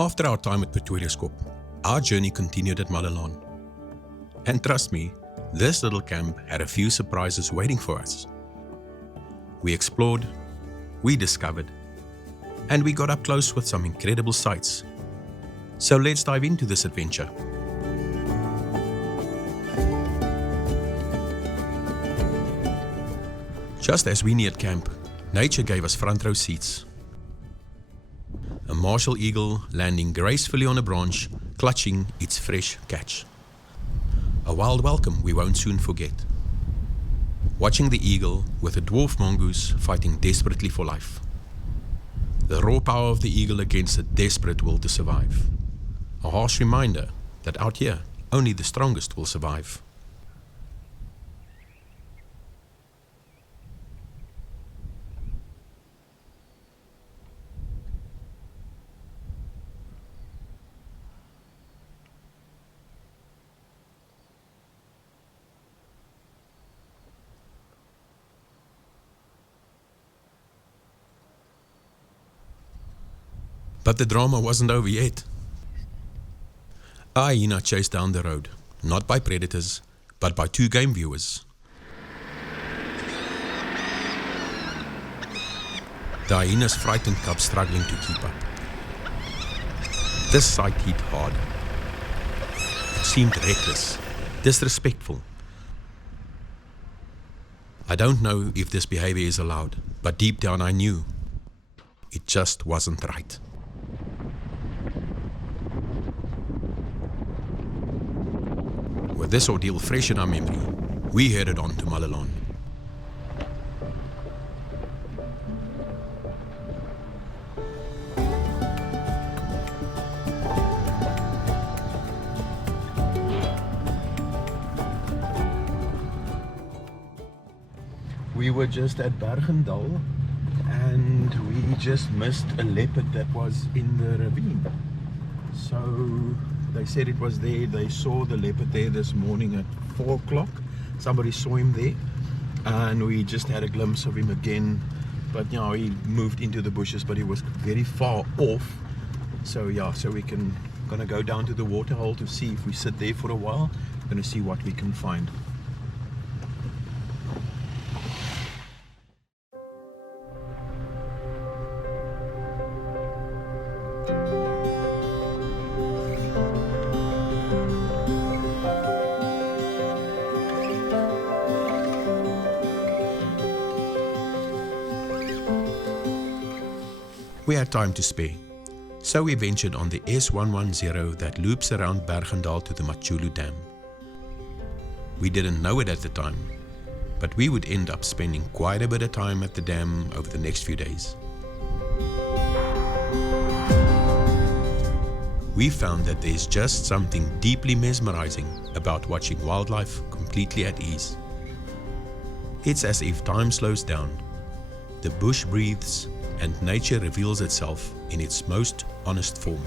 After our time at Pretoriaskop, our journey continued at Malelane. And trust me, this little camp had a few surprises waiting for us. We explored, we discovered, and we got up close with some incredible sights. So let's dive into this adventure. Just as we neared camp, nature gave us front row seats. A martial eagle landing gracefully on a branch, clutching its fresh catch. A wild welcome we won't soon forget. Watching the eagle with a dwarf mongoose fighting desperately for life. The raw power of the eagle against a desperate will to survive. A harsh reminder that out here, only the strongest will survive. But the drama wasn't over yet. A hyena chased down the road, not by predators, but by two game viewers. The hyena's frightened cub struggling to keep up. This sight hit hard. It seemed reckless, disrespectful. I don't know if this behavior is allowed, but deep down I knew it just wasn't right. With this ordeal fresh in our memory, we headed on to Malalane. We were just at Bergendal and we just missed a leopard that was in the ravine. So they said it was there. They saw the leopard there this morning at 4 o'clock. Somebody saw him there and we just had a glimpse of him again. But he moved into the bushes, but he was very far off. So we gonna go down to the waterhole to see if we sit there for a while. Gonna see what we can find. We had time to spare, so we ventured on the S110 that loops around Bergendal to the Machulu Dam. We didn't know it at the time, but we would end up spending quite a bit of time at the dam over the next few days. We found that there's just something deeply mesmerizing about watching wildlife completely at ease. It's as if time slows down, the bush breathes, and nature reveals itself in its most honest form.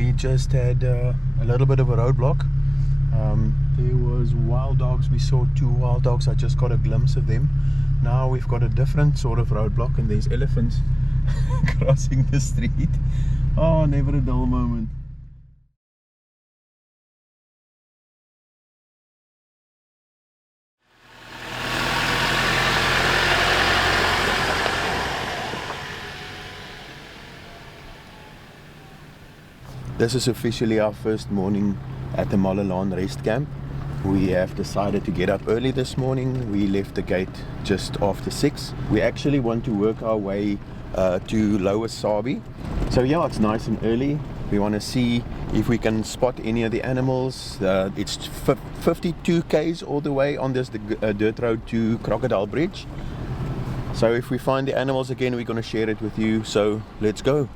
we just had a little bit of a roadblock. There was wild dogs. We saw 2 wild dogs. I just got a glimpse of them. Now we've got a different sort of roadblock, and there's elephants crossing the street. Oh, never a dull moment. This is officially our first morning at the Malalane rest camp. We have decided to get up early this morning. We left the gate just after 6. We actually want to work our way to Lower Sabie. So yeah, it's nice and early. We want to see if we can spot any of the animals. It's 52 k's all the way on this dirt road to Crocodile Bridge. So if we find the animals again, we're going to share it with you. So let's go.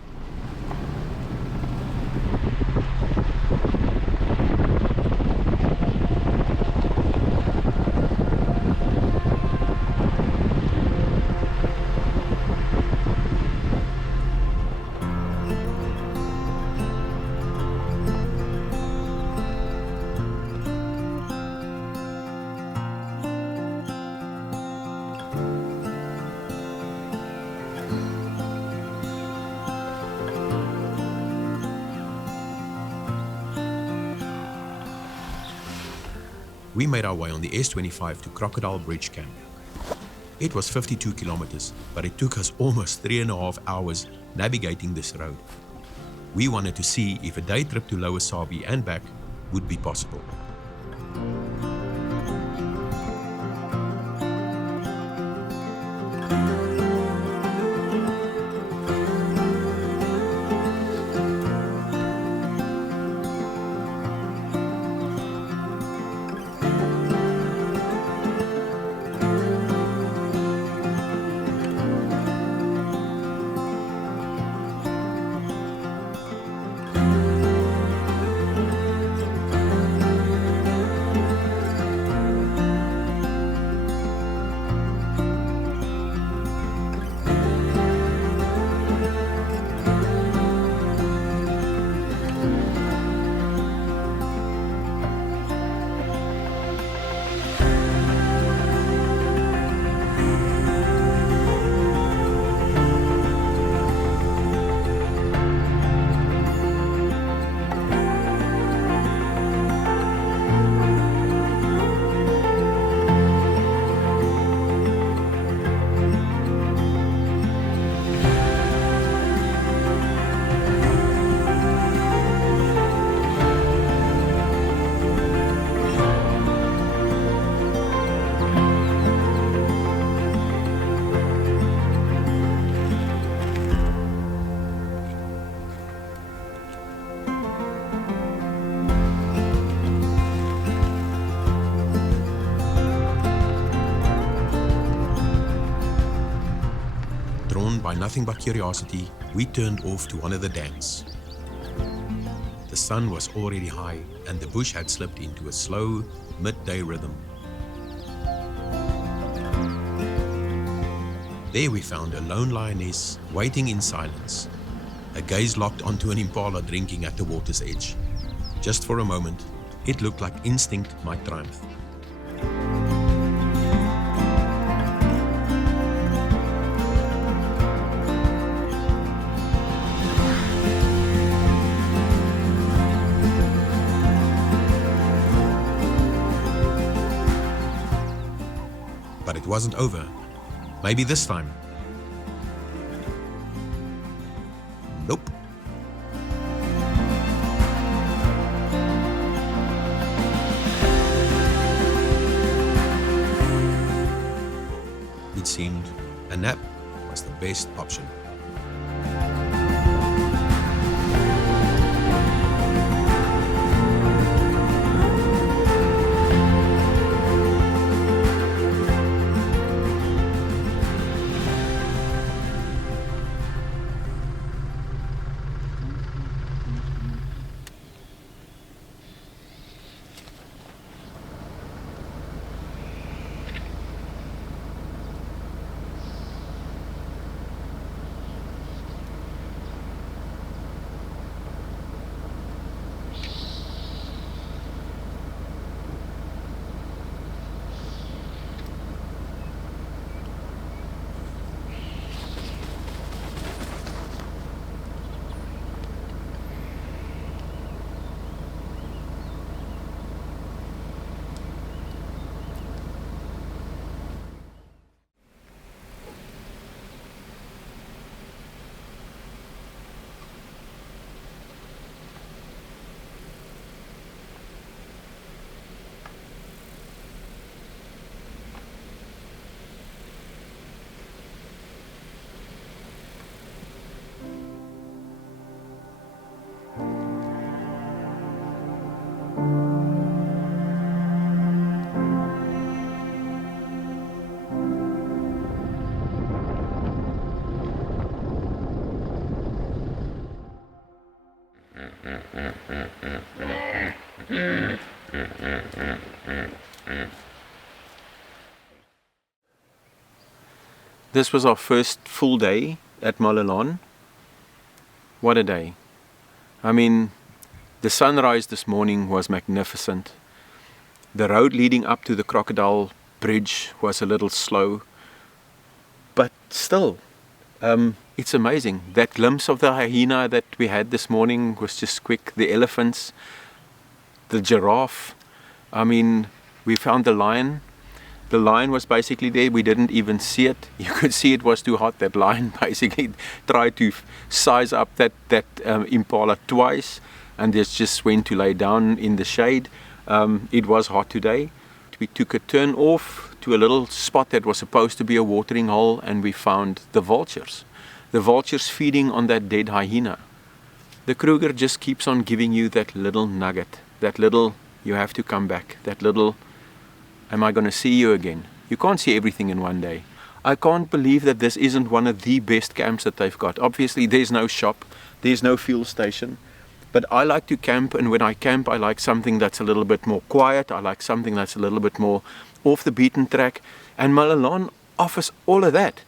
We made our way on the S25 to Crocodile Bridge camp. It was 52 kilometers, but it took us almost 3.5 hours navigating this road. We wanted to see if a day trip to Lower Sabie and back would be possible. By nothing but curiosity, we turned off to one of the dams. The sun was already high and the bush had slipped into a slow, midday rhythm. There we found a lone lioness waiting in silence, a gaze locked onto an impala drinking at the water's edge. Just for a moment, it looked like instinct might triumph. But it wasn't over. Maybe this time. Nope. It seemed a nap was the best option. This was our first full day at Malalane. What a day. I mean, the sunrise this morning was magnificent. The road leading up to the Crocodile Bridge was a little slow, but still, it's amazing. That glimpse of the hyena that we had this morning was just quick. The elephants, the giraffe. I mean, we found the lion. The lion was basically there. We didn't even see it. You could see it was too hot. That lion basically tried to size up that impala twice, and just went to lay down in the shade. It was hot today. We took a turn off to a little spot that was supposed to be a watering hole, and we found the vultures. The vultures feeding on that dead hyena. The Kruger just keeps on giving you that little nugget, that little, you have to come back, that little, am I going to see you again? You can't see everything in one day. I can't believe that this isn't one of the best camps that they've got. Obviously, there's no shop, there's no fuel station. But I like to camp, and when I camp, I like something that's a little bit more quiet. I like something that's a little bit more off the beaten track. And Malalane offers all of that.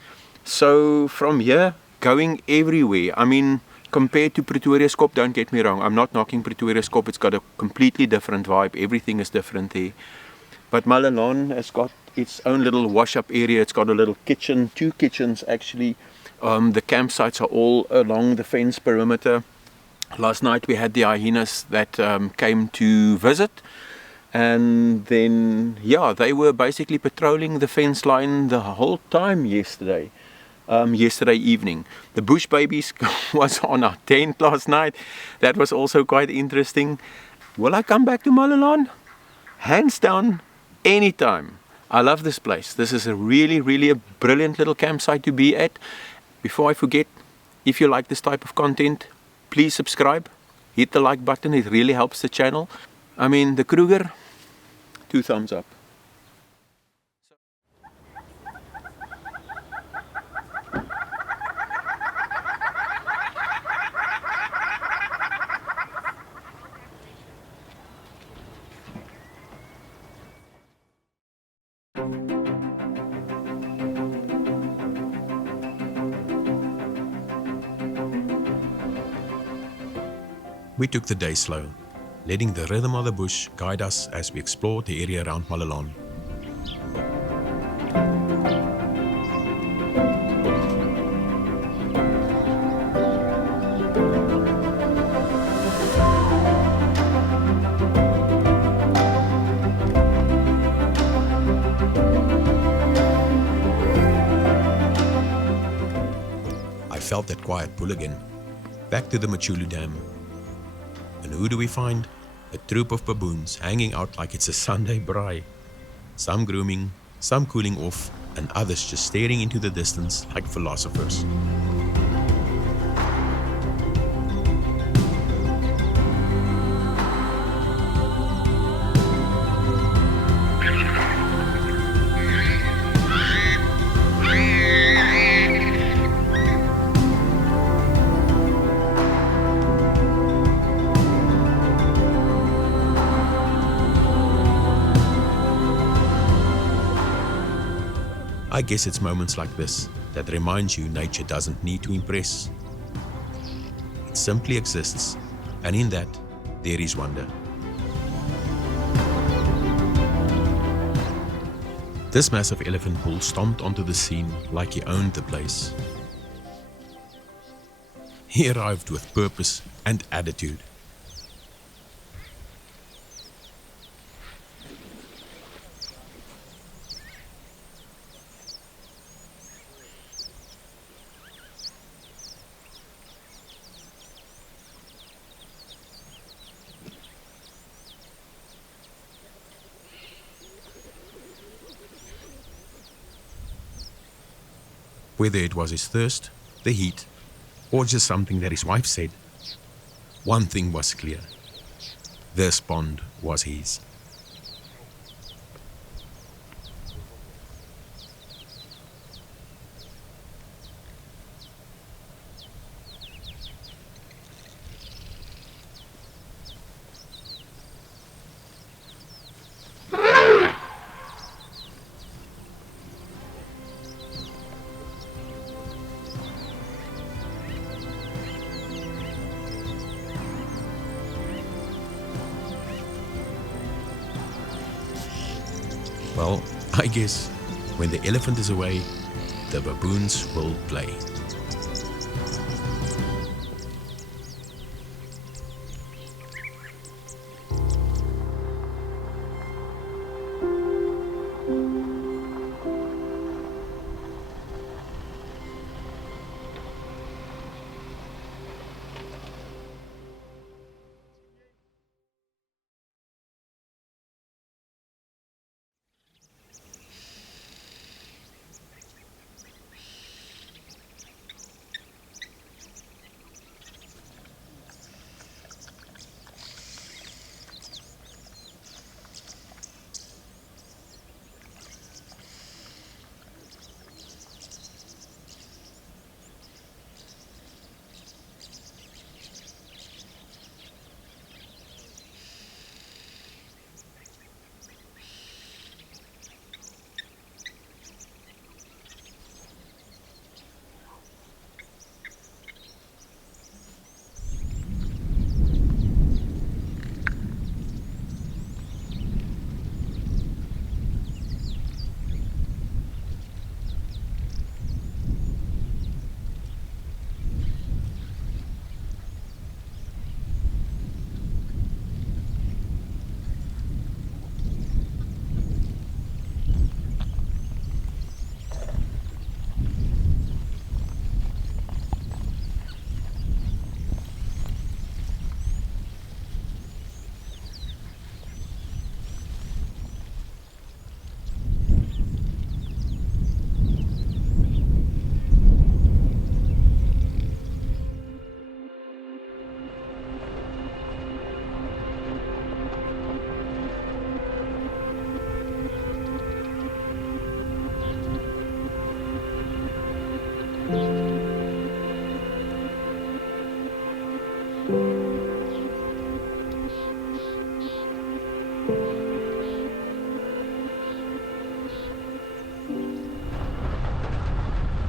So from here, going everywhere. I mean, compared to Pretoria Skop, don't get me wrong. I'm not knocking Pretoria Skop. It's got a completely different vibe. Everything is different there. But Malalane has got its own little wash-up area. It's got a little kitchen, 2 kitchens actually. The campsites are all along the fence perimeter. Last night we had the hyenas that came to visit, and then they were basically patrolling the fence line the whole time yesterday evening. The bush babies was on our tent last night. That was also quite interesting. Will I come back to Malalane? Hands down, anytime. I love this place. This is a really a brilliant little campsite to be at. Before I forget, if you like this type of content, please subscribe, hit the like button, it really helps the channel. I mean, the Kruger, 2 thumbs up. We took the day slow, letting the rhythm of the bush guide us as we explored the area around Malalane. I felt that quiet pull again, back to the Machulu Dam. And who do we find? A troop of baboons hanging out like it's a Sunday braai. Some grooming, some cooling off, and others just staring into the distance like philosophers. I guess it's moments like this that remind you nature doesn't need to impress. It simply exists, and in that, there is wonder. This massive elephant bull stomped onto the scene like he owned the place. He arrived with purpose and attitude. Whether it was his thirst, the heat, or just something that his wife said, one thing was clear. This pond was his. Well, I guess when the elephant is away, the baboons will play.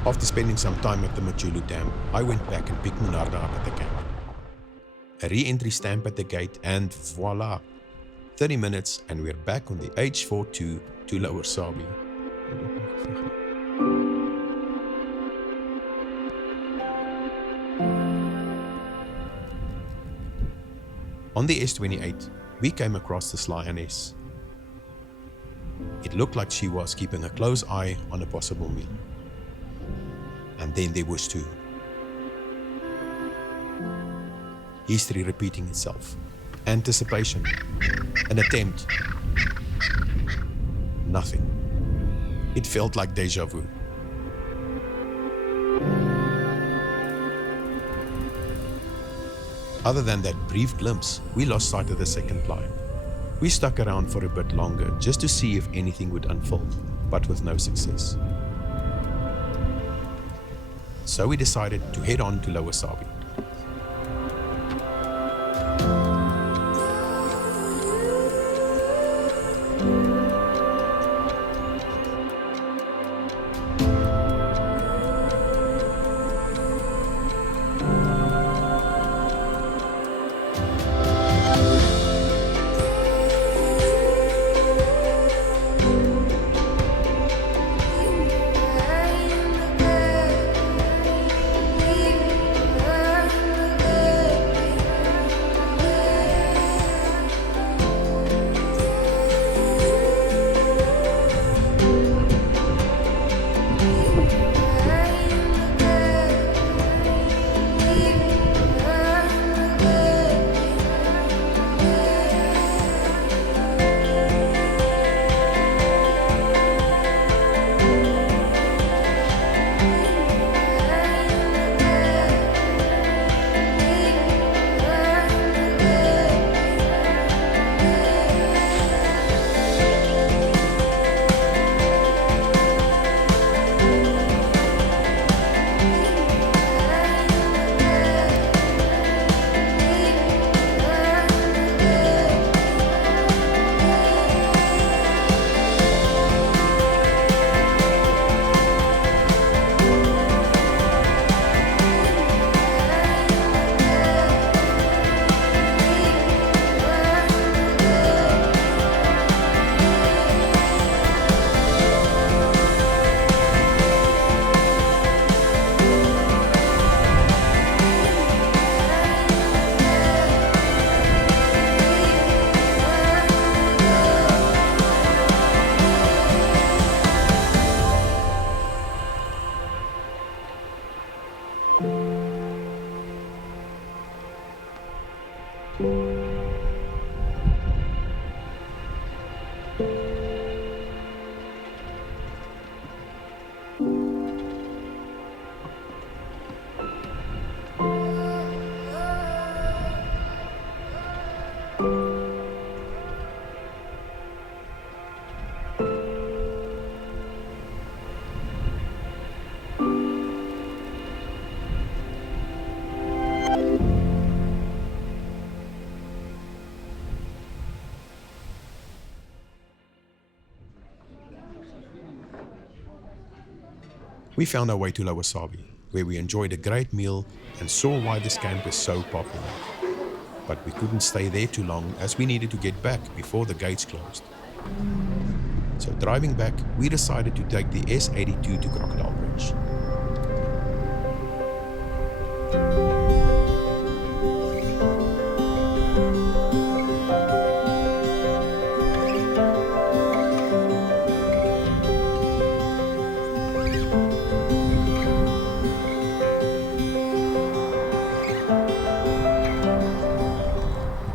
After spending some time at the Majulu Dam, I went back and picked Minarda up at the camp. A re-entry stamp at the gate and voila! 30 minutes and we're back on the H42 to Lower Sabie. On the S28, we came across this Lioness. It looked like she was keeping a close eye on a possible meal. And then there was two. History repeating itself. Anticipation. An attempt. Nothing. It felt like deja vu. Other than that brief glimpse, we lost sight of the second climb. We stuck around for a bit longer just to see if anything would unfold, but with no success. So we decided to head on to Lower Sabie. We found our way to Lower Sabie, where we enjoyed a great meal and saw why this camp is so popular. But we couldn't stay there too long as we needed to get back before the gates closed. So driving back, we decided to take the S82 to Crocodile Bridge.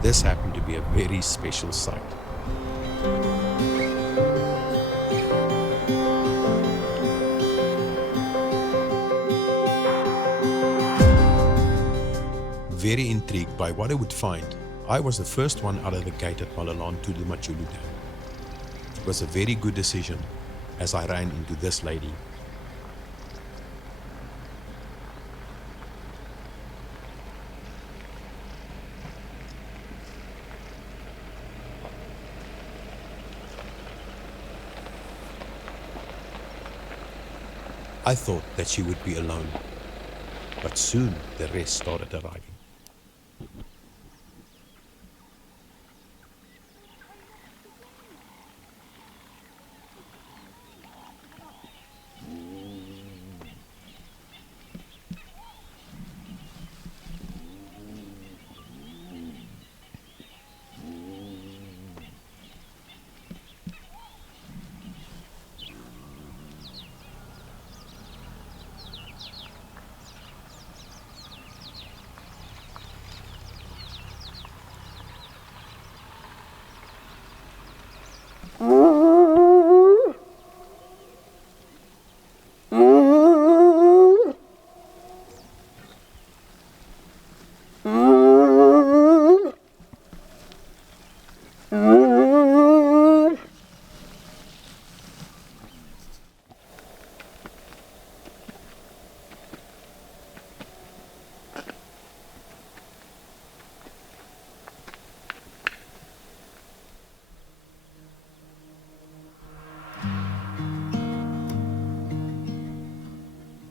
This happened to be a very special sight. Very intrigued by what I would find, I was the first one out of the gate at Malalane to the Majulu Dam. It was a very good decision as I ran into this lady. I thought that she would be alone, but soon the rest started arriving.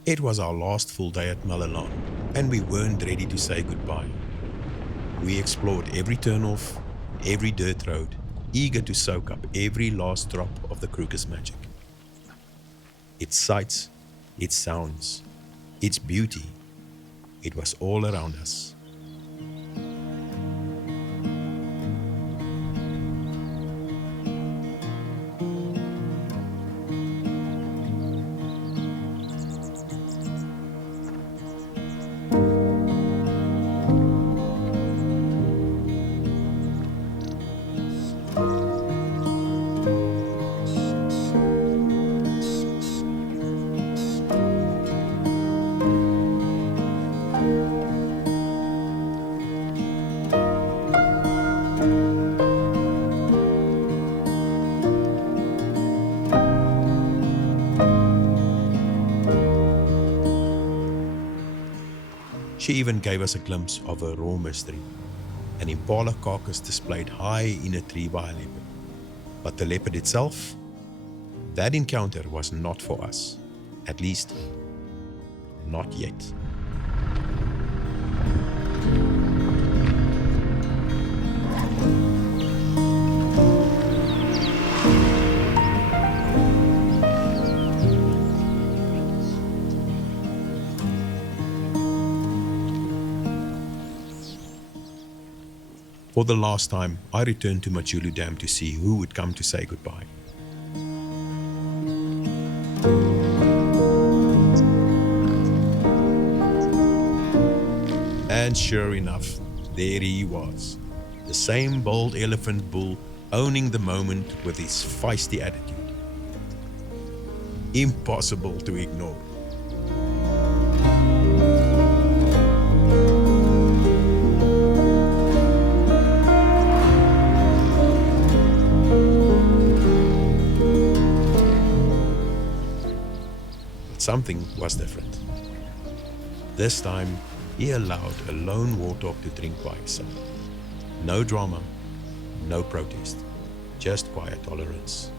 It was our last full day at Malelane, and we weren't ready to say goodbye. We explored every turnoff, every dirt road, eager to soak up every last drop of the Kruger's magic. Its sights, its sounds, its beauty, it was all around us. She even gave us a glimpse of a raw mystery, an impala carcass displayed high in a tree by a leopard. But the leopard itself, that encounter was not for us, at least not yet. For the last time, I returned to Majulu Dam to see who would come to say goodbye. And sure enough, there he was, the same bold elephant bull owning the moment with his feisty attitude. Impossible to ignore. Something was different. This time, he allowed a lone warthog to drink by himself. No drama, no protest, just quiet tolerance.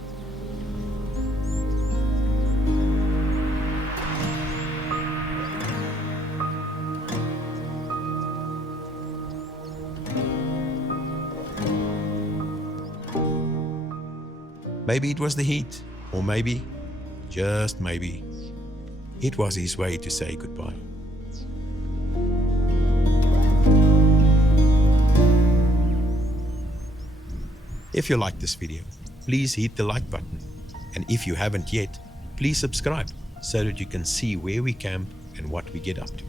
Maybe it was the heat, or maybe, just maybe, it was his way to say goodbye. If you liked this video, please hit the like button. And if you haven't yet, please subscribe so that you can see where we camp and what we get up to.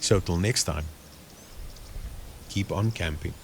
So till next time, keep on camping.